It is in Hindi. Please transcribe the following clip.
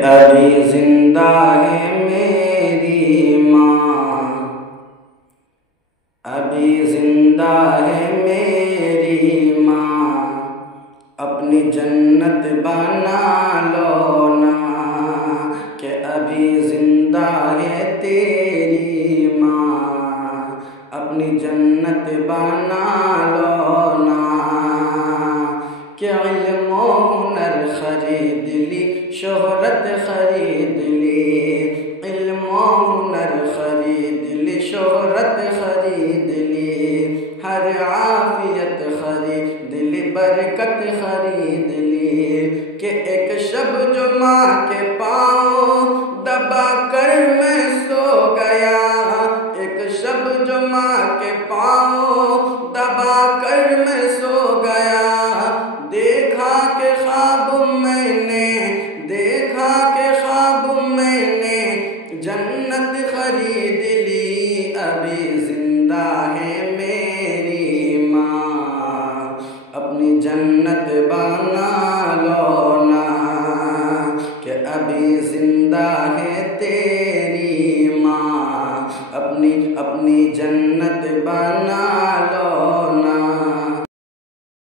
अभी जिंदा है मेरी माँ, अभी जिंदा है मेरी माँ, अपनी जन्नत बना लो ना, कि अभी जिंदा है तेरी माँ, अपनी जन्नत बना लो ना। कि इल्म व हुनर खरीद ली, शोहरत खरीद ली, इल्म व हुनर खरीद ली, शोहरत खरीद ली, हर आफियत खरीद ली, बरकत खरीद ली। कि एक शब जो माँ के पाँव दबा कर मैं सो गया, एक शब जो माँ के पाँव दबा कर मैं सो गया, देखा के ख्वाब मैंने, देखा के ख्वाब मैंने, जन्नत खरीद ली, अभी जिंदा है मेरी माँ, अपनी जन्नत बना लो ना, कि अभी जिंदा है तेरी माँ, अपनी जन्नत